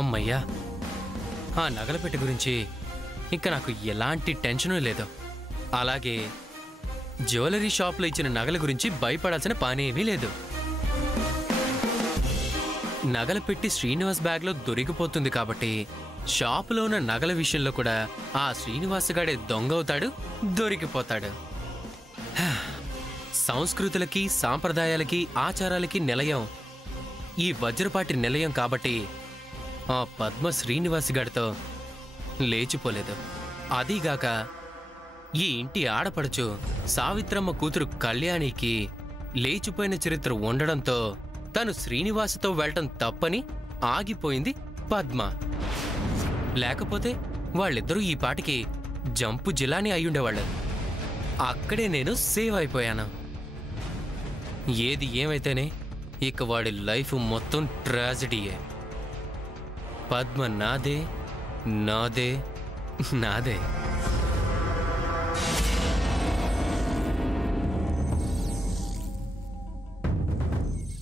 అమ్మయ్యా, ఆ నగల పెట్టి గురించి ఇంకా నాకు ఎలాంటి టెన్షను లేదు. అలాగే జ్యువెలరీ షాప్లో ఇచ్చిన నగల గురించి భయపడాల్సిన పనేమీ లేదు. నగల పెట్టి శ్రీనివాస్ బ్యాగ్లో దొరికిపోతుంది కాబట్టి షాపులో ఉన్న నగల విషయంలో కూడా ఆ శ్రీనివాసగాడే దొంగ అవుతాడు, దొరికిపోతాడు. సంస్కృతులకి, సాంప్రదాయాలకి, ఆచారాలకి నిలయం ఈ వజ్రపాటి నిలయం కాబట్టి ఆ పద్మ శ్రీనివాసగాడితో లేచిపోలేదు. అదీగాక ఈ ఇంటి ఆడపడుచు సావిత్రమ్మ కూతురు కళ్యాణికి లేచిపోయిన చరిత్ర ఉండడంతో తను శ్రీనివాసుతో వెళ్ళటం తప్పని ఆగిపోయింది పద్మ. లేకపోతే వాళ్ళిద్దరూ ఈ పాటికి జంపు జిలాని అయ్యుండేవాళ్ళు. అక్కడే నేను సేవ్ అయిపోయాను. ఏది ఏమైతేనే ఇక వాడి లైఫ్ మొత్తం ట్రాజడీయే. పద్మ నాదే, నాదే, నాదే.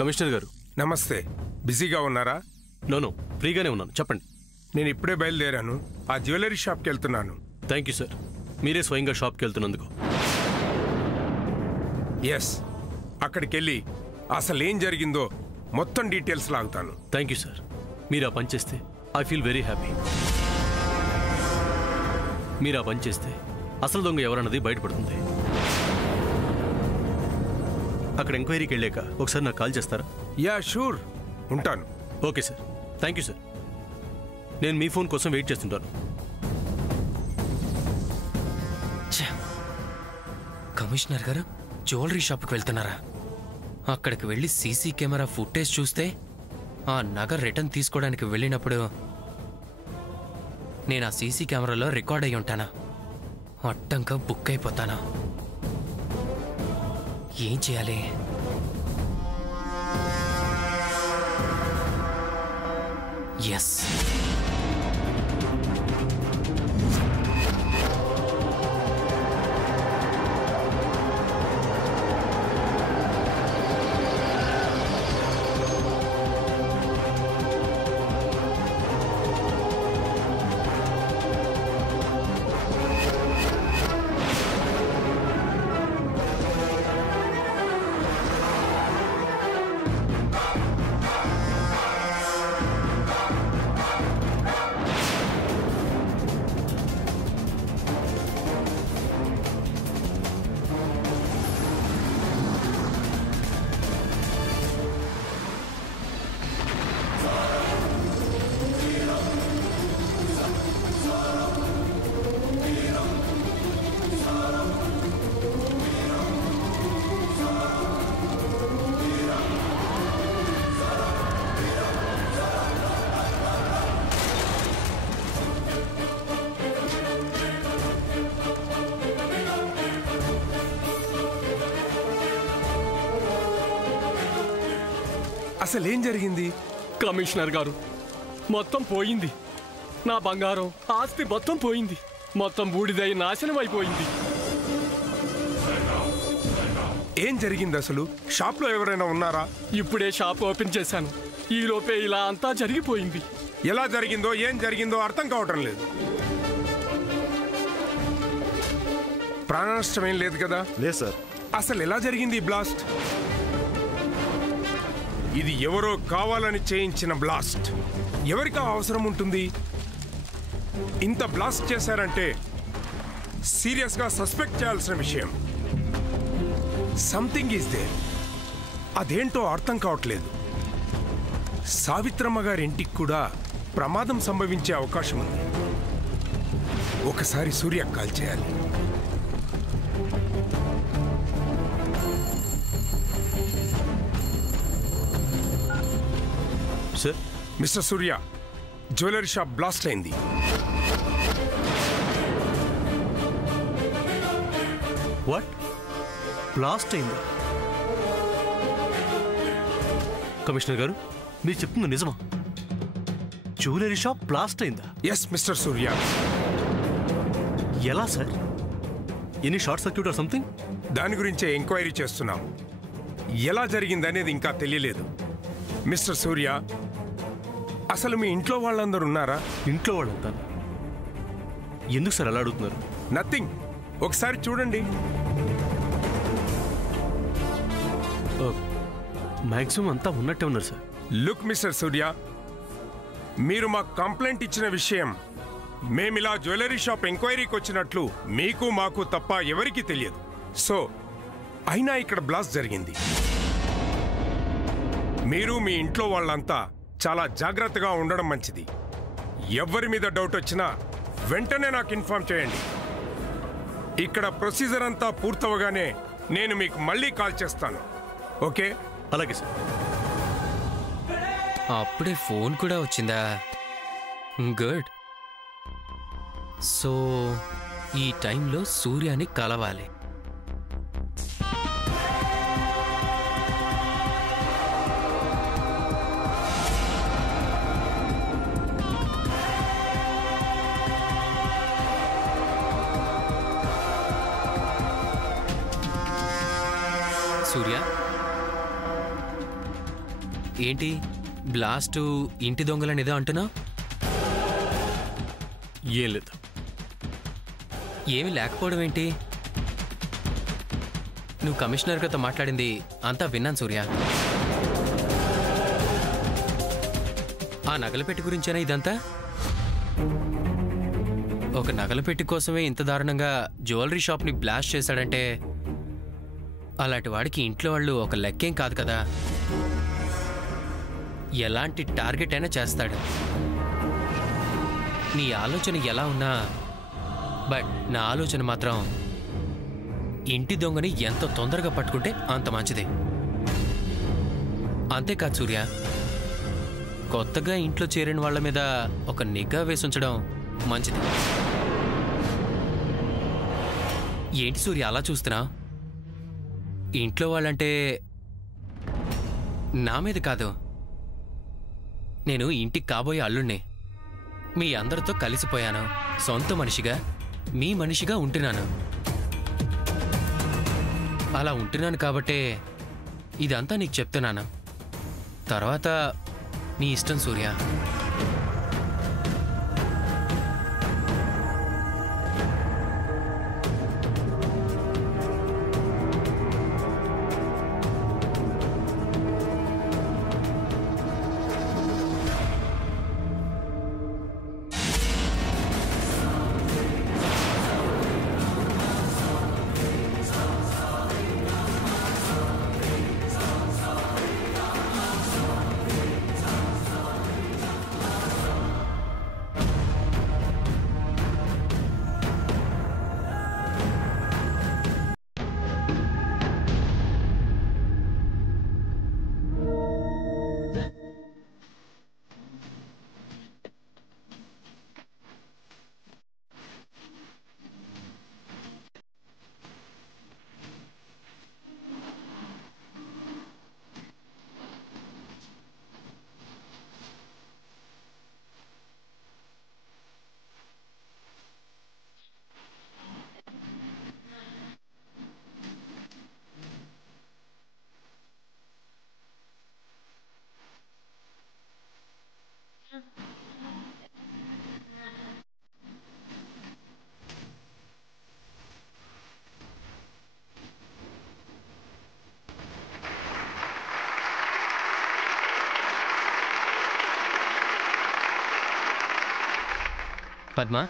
కమిషనర్ గారు నమస్తే. బిజీగా ఉన్నారా? నో, ఫ్రీగానే ఉన్నాను, చెప్పండి. నేను ఇప్పుడే బయలుదేరాను. ఆ జ్యువెలరీ షాప్కి వెళ్తున్నాను. థ్యాంక్ యూ సార్, మీరే స్వయంగా షాప్కి వెళ్తున్నందుకు. ఎస్, అక్కడికి వెళ్ళి అసలు ఏం జరిగిందో మొత్తం డీటెయిల్స్ లాగుతాను. థ్యాంక్ యూ సార్, మీరు ఆ పని చేస్తే ఐ ఫీల్ వెరీ హ్యాపీ. మీరు ఆ పని చేస్తే అసలు దొంగ ఎవరన్నది బయటపడుతుంది. అక్కడ ఎంక్వైరీకి వెళ్ళాక ఒకసారి నాకు కాల్ చేస్తారా? యా షూర్, ఉంటాను. Okay sir, thank you sir. నేను మీ ఫోన్ కోసం వెయిట్ చేస్తుంటాను. కమిషనర్ గారు జ్యువెలరీ షాప్కి వెళ్తున్నారా? అక్కడికి వెళ్ళి సీసీ కెమెరా ఫుటేజ్ చూస్తే ఆ నగ రిటర్న్ తీసుకోవడానికి వెళ్ళినప్పుడు నేను ఆ సీసీ కెమెరాలో రికార్డ్ అయి ఉంటానా? అట్టంగా బుక్ అయిపోతానా? ఏం చేయాలి? ఎస్, అసలు ఏం జరిగింది? కమిషనర్ గారు, మొత్తం పోయింది. నా బంగారం, ఆస్తి మొత్తం పోయింది. మొత్తం బూడిదై నాశనం అయిపోయింది. ఏం జరిగింది అసలు? షాప్లో ఎవరైనా ఉన్నారా? ఇప్పుడే షాప్ ఓపెన్ చేశాను. ఈ లోపే ఇలా అంతా జరిగిపోయింది. ఎలా జరిగిందో, ఏం జరిగిందో అర్థం కావటం లేదు. ప్రాణ నష్టం ఏం లేదు కదా? లేదు సార్. అసలు ఎలా జరిగింది ఈ బ్లాస్ట్? ఇది ఎవరో కావాలని చేయించిన బ్లాస్ట్. ఎవరికి అవసరం ఉంటుంది? ఇంత బ్లాస్ట్ చేశారంటే సీరియస్గా సస్పెక్ట్ చేయాల్సిన విషయం. Something is there. అదేంటో అర్థం కావట్లేదు. సావిత్రమ్మ గారి ఇంటికి కూడా ప్రమాదం సంభవించే అవకాశం ఉంది. ఒకసారి సూర్య కాల్ చేయాలి. సార్, మిస్టర్ సూర్య, జ్యువెలరీ షాప్ బ్లాస్ట్ అయింది. వాట్? బ్లాస్ట్ అయిందా? కమిషనర్ గారు, మీరు చెప్తుంది నిజమా? జ్యువెలరీ షాప్ బ్లాస్ట్ అయిందా? ఎస్ మిస్టర్ సూర్య. ఎలా sir? Any short circuit or something? దాని గురించే ఎంక్వైరీ చేస్తున్నాం. ఎలా జరిగిందనేది ఇంకా తెలియలేదు. మిస్టర్ సూర్య, అసలు మీ ఇంట్లో వాళ్ళందరూ ఉన్నారా? ఇంట్లో వాళ్ళంతా ఎందుకు సార్ అలా అడుగుతున్నారు? నథింగ్, ఒకసారి చూడండి. మ్యాక్సిమం అంతా ఉన్నట్టే ఉన్నారు సార్. లుక్ మిస్టర్ సూర్య, మీరు మాకు కంప్లైంట్ ఇచ్చిన విషయం మేమిలా జ్యువెలరీ షాప్ ఎంక్వైరీకి వచ్చినట్లు మీకు మాకు తప్ప ఎవరికీ తెలియదు. సో అయినా ఇక్కడ బ్లాస్ట్ జరిగింది. మీరు మీ ఇంట్లో వాళ్ళంతా చాలా జాగ్రత్తగా ఉండడం మంచిది. ఎవరి మీద డౌట్ వచ్చినా వెంటనే నాకు ఇన్ఫార్మ్ చేయండి. ఇక్కడ ప్రొసీజర్ అంతా పూర్తవగానే నేను మీకు మళ్ళీ కాల్ చేస్తాను. ఓకే? అలాగే సార్. అప్పుడే ఫోన్ కూడా వచ్చిందా? గుడ్. సో ఈ టైంలో సూర్యాని కలవాలి. సూర్య, ఏంటి బ్లాస్ట్ ఇంటి దొంగలనేదో అంటున్నా? ఏం లేదు. ఏమీ లేకపోవడం ఏంటి? నువ్వు కమిషనర్ గారితో మాట్లాడింది అంతా విన్నాను సూర్య. ఆ నగలపెట్టి గురించేనా ఇదంతా? ఒక నగలపెట్టి కోసమే ఇంత దారుణంగా జ్యువెలరీ షాప్ని బ్లాస్ట్ చేశాడంటే అలాంటి వాడికి ఇంట్లో వాళ్ళు ఒక లెక్కేం కాదు కదా. ఎలాంటి టార్గెట్ అయినా చేస్తాడు. నీ ఆలోచన ఎలా ఉన్నా, బట్ నా ఆలోచన మాత్రం ఇంటి దొంగని ఎంత తొందరగా పట్టుకుంటే అంత మంచిది. అంతేకాదు సూర్య, కొత్తగా ఇంట్లో చేరిన వాళ్ళ మీద ఒక నిఘా వేసి ఉంచడం మంచిది. ఏంటి సూర్య అలా చూస్తున్నా? ఇంట్లో వాళ్ళంటే నా మీద కాదు, నేను ఇంటికి కాబోయే అల్లుణ్ణి. మీ అందరితో కలిసిపోయాను. సొంత మనిషిగా, మీ మనిషిగా ఉంటున్నాను. అలా ఉంటున్నాను కాబట్టే ఇదంతా నీకు చెప్తున్నాను. తర్వాత నీ ఇష్టం సూర్య. పద్మా,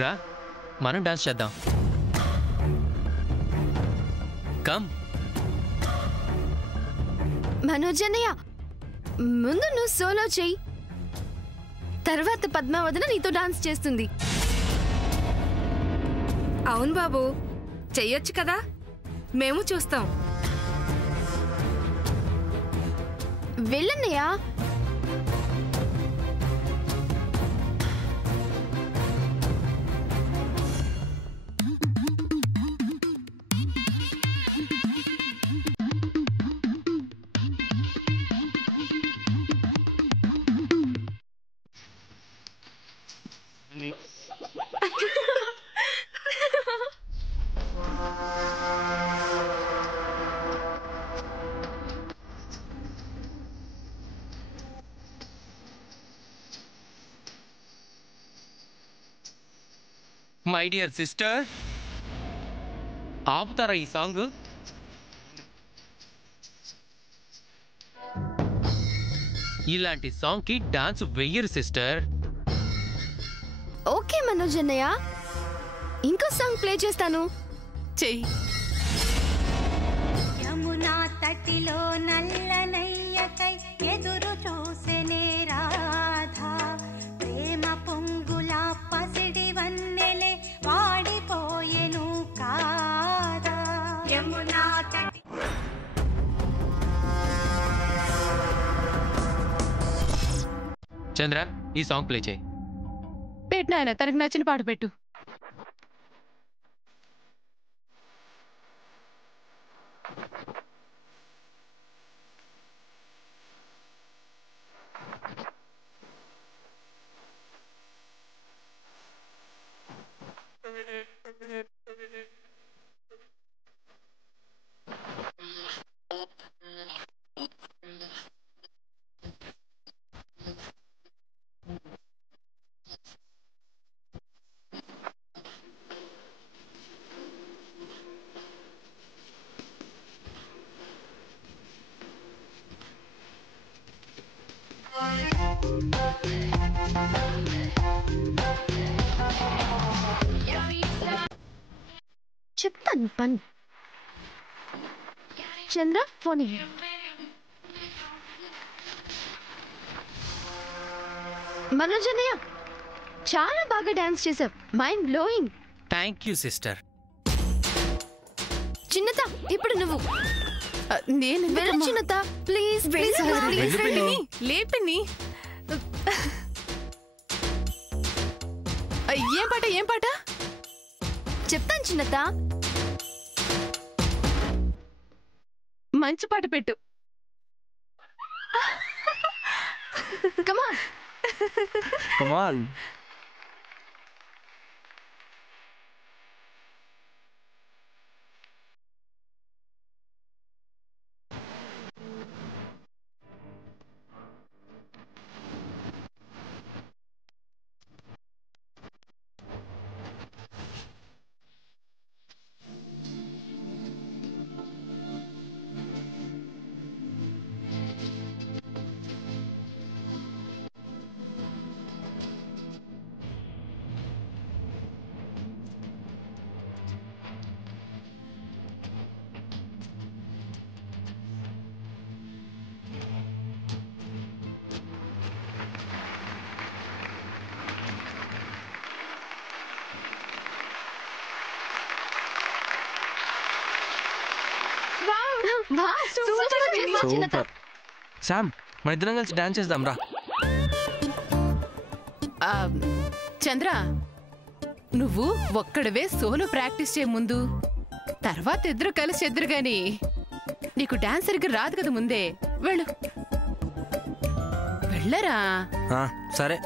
రా, మనం డాన్స్ చేద్దాం. కమ్. మనోజన్నయ్య, ముందు నువ్వు సోలో చెయ్యి, తర్వాత పద్మావదన నీతో డాన్స్ చేస్తుంది. అవును బాబు, చెయ్యొచ్చు కదా, మేము చూస్తాం. వెళ్ళన్నయ్యా. మై డియర్ సిస్టర్, ఆపుతారా ఈ సాంగ్? ఇలాంటి సాంగ్ కి డాన్స్ వెయ్యరు సిస్టర్. ఓకే మనోజ్ అన్నయ్య, ఇంకో సాంగ్ ప్లే చేస్తాను. చెయ్యి. యమునా తటిలో నల్లనయ్యకై ఎదురు చూసెనే రాధా, ప్రేమ పొంగుల పసిడి వన్నెలే వాడిపోయెను కాదా. యమునా తటి చంద్ర, ఈ సాంగ్ ప్లే చేయి. పెట్టు నాయన, తనకు నచ్చిన పాట పెట్టు. చెప్తాను పని. చంద్ర ఫోన్ ఇవ్వు. మనోజ్ అన్నయ్య, చాలా బాగా డాన్స్ చేసావు. Mind blowing. Thank you sister. చిన్నత, ఇప్పుడు నువ్వు నేను వెళ్ళు చిన్నత, ప్లీజ్ లేపిని. ఏం పాట ఏం పాట? చెప్తాను చిన్నత. మంచి పాట పెట్టు. కమాన్. Come on. సూపర్. శామ్, మన ఇద్దరం కలిసి డాన్స్ చేద్దాం రా. చంద్ర, నువ్వు ఒక్కడవే సోలో ప్రాక్టీస్ చేయ ముందు, తర్వాత ఇద్దరు కలిసి చేద్దరు గాని. నీకు డాన్స్ సరిగ్గా రాదు కదా ముందే. వెళ్ళు, వెళ్ళరా. సరే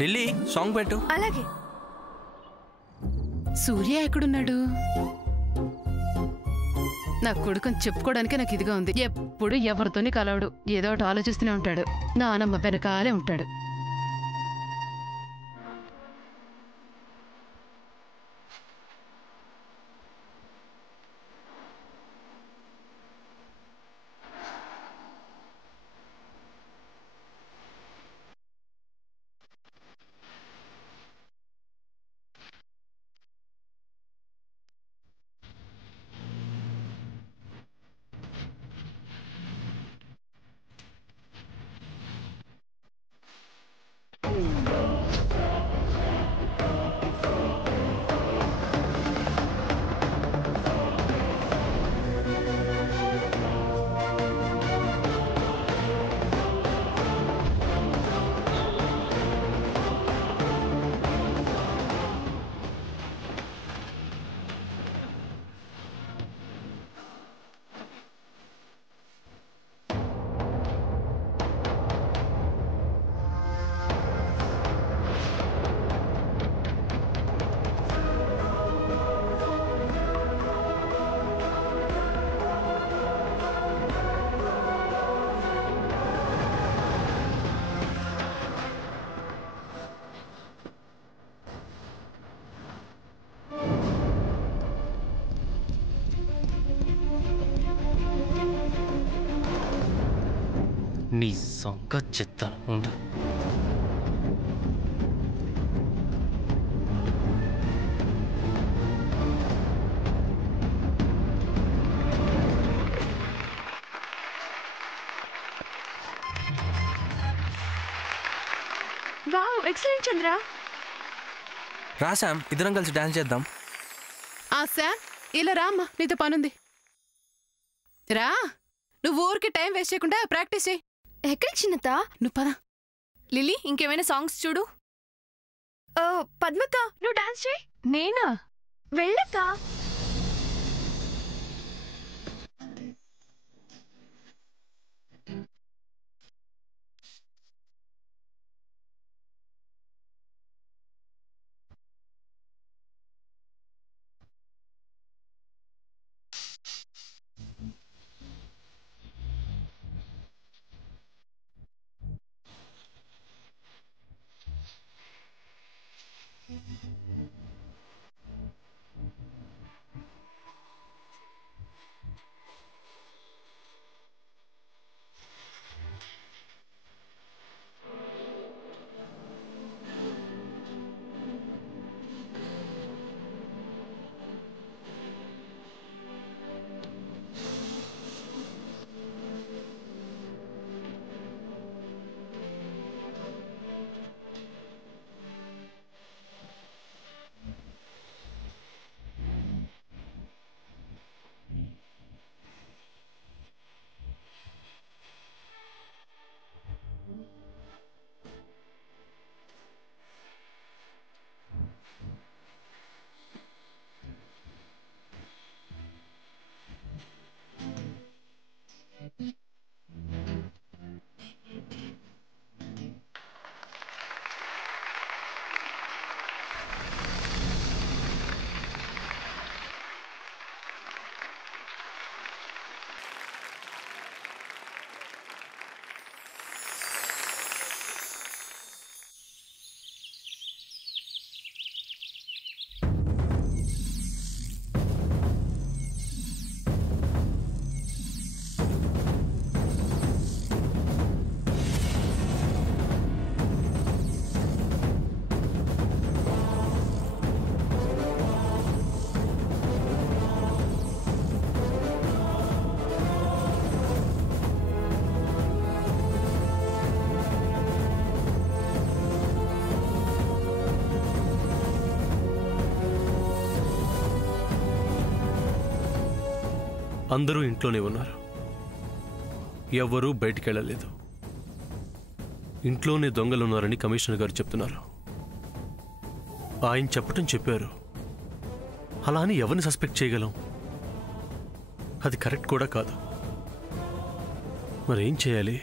లిల్లీ, సాంగ్ పెట్టు. అలాగే. సూర్య ఎక్కడున్నాడు? నా కొడుకుని చెప్పుకోవడానికే నాకు ఇదిగా ఉంది. ఎప్పుడు ఎవరితోని కలవడు, ఏదో ఒకటి ఆలోచిస్తూనే ఉంటాడు. నానమ్మ వెనకాలే ఉంటాడు. నీ సంగతి చెప్తాను ఉండు. వావ్ ఎక్సలెంట్ చంద్ర. రా శామ్, ఇద్దరం కలిసి డాన్స్ చేద్దాం. శామ్ ఇలా రా అమ్మా, నీతో పనుంది. రా, నువ్వు ఊరికి టైం వేస్ట్ చేయకుండా ప్రాక్టీస్ చేయి. ఎక్కడికి చిన్నత? నువ్వు పద. లిలీ ఇంకేమైనా సాంగ్స్ చూడు. పద్మక నువ్వు డాన్స్ చేయి. నేనా? వెళ్ళక్క. అందరూ ఇంట్లోనే ఉన్నారు. ఎవ్వరూ బయటికి వెళ్ళలేదు. ఇంట్లోనే దొంగలున్నారని కమిషనర్ గారు చెప్తున్నారు. ఆయన చెప్పారు. అలా అని ఎవరిని సస్పెక్ట్ చేయగలం? అది కరెక్ట్ కూడా కాదు. మరేం చేయాలి?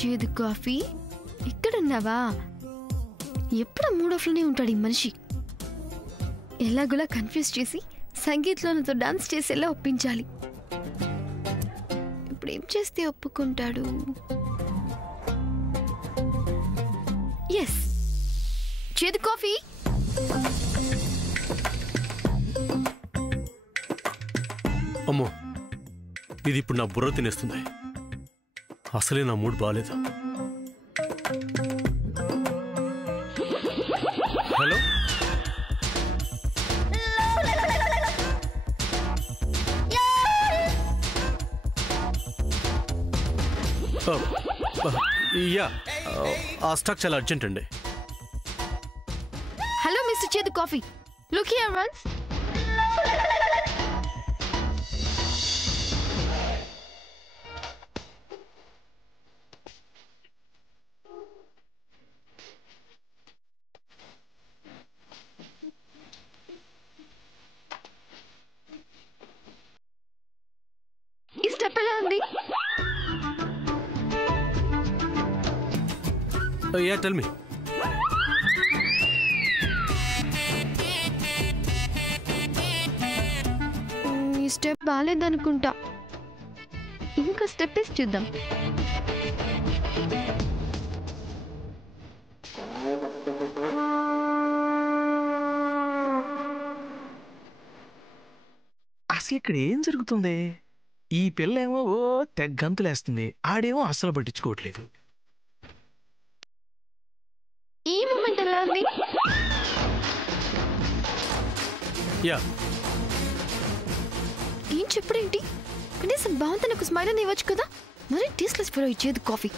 చేదు కాఫీ ఇక్కడున్నావా? ఎప్పుడు మూడ్ ఆఫ్లోనే ఉంటాడు ఈ మనిషి. ఎలాగోలా కన్ఫ్యూజ్ చేసి సంగీత్లో నాతో డాన్స్ చేసేలా ఒప్పించాలి. ఇప్పుడు ఏం చేస్తే ఒప్పుకుంటాడు? ఎస్, చేదు కాఫీ. అమ్మో, ఇది ఇప్పుడు నా బుర్ర తినేస్తుంది. అసలే నా మూడ్ బాగాలేదు. హలో, యా, ఆ స్టాక్ చాలా అర్జెంట్ అండి. హలో మిస్టర్ చేదు కాఫీ, లుక్ హియర్ వన్స్. ఈ స్టెప్ ఎలా ఉంది? Yeah, tell me. ఈ స్టెప్ బాగాలేదనుకుంటా. ఇంకో స్టెప్ వేసి చూద్దాం. అసలు ఇక్కడ ఏం జరుగుతుంది? ఈ పిల్ల ఏమో ఓ తెగ్గంతులేస్తుంది, ఆడేమో అస్సలు పట్టించుకోవట్లేదు. ఈ మూమెంట్ ఎలా ఉంది? యా ఏం చెప్పుడేంటి? కనీసం బాగుంది నాకు స్మైల్ అని ఇవ్వచ్చు కదా. మరి టేస్ట్లెస్ ఫెలో ఇచ్చేది కాఫీ.